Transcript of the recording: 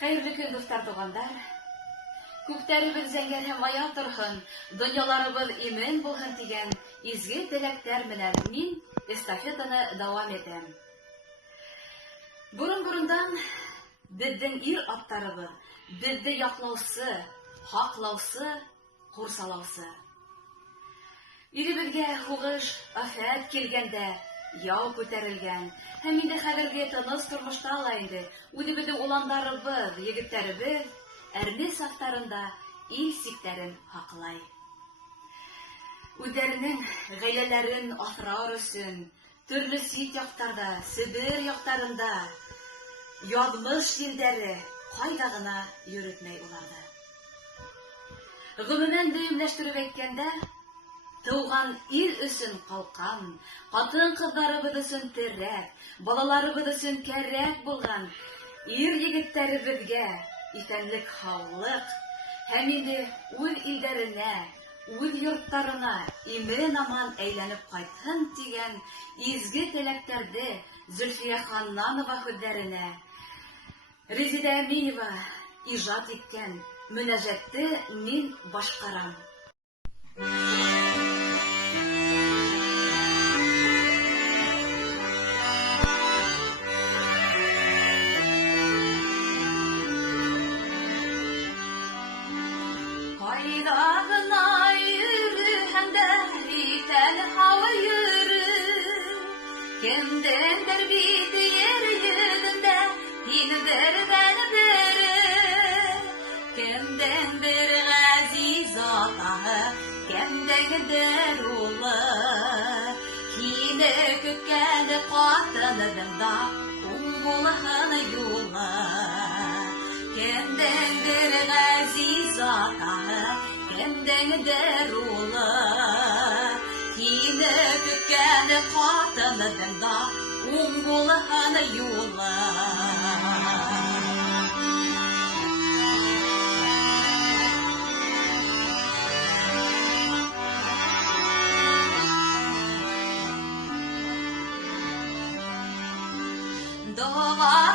Хәерле көн, дуслар, тугандар. Күктәребез зәңгәр һәм аян торһын, дөньяларыбыз имен булһын дигән изге теләктәр менән мин эстафетаны дәвам итәм. Бурын-бурындан безнең ир аттарыбыз, безне яклаучы, хаклаучы, курсалаучы. Иребезгә хугыш, афәт килгәндә, яу күтәрелгән, һәм инде хәзерге тыныс тормышта ла инде үзебезнең уландарыбыз, егетләребез әрне сафтарында ил сиктәрен хаклай. Үзләренең гаиләләрен асрар өчен төрле сит яктарда, Себер яктарында язмыш җилдәре кайда гына йөртмәй уларны. Гомумән дөемләштереп әйткәндә, туган ил өчен калкан, хатын-кызларыбыз өчен терәк, балаларыбыз өчен кәрәк булган ир-егетләребезгә исәнлек, хаулык һәм инде үз илдәренә, үз йортларына имен-аман әйләнеп кайтсын дигән изге теләктәрне Зөлфия Ханнанова хүзләренә Резида Әминева иҗат иткән мөнәҗәтте мин башкарам. Кайдагына йөрү һәм дә итәл һава йөрү, кемдеңдер бит ер йөзендә тилбердән-бере, кемдеңдер газиз атаһы, кемдеңдер улы, кине көткән катыныдың да уңгулыһын юлы, кемдеңдер газиз атаһы, кемдеңдер улы, кине көткән катыныдың да уңгулыһын юлы. Дога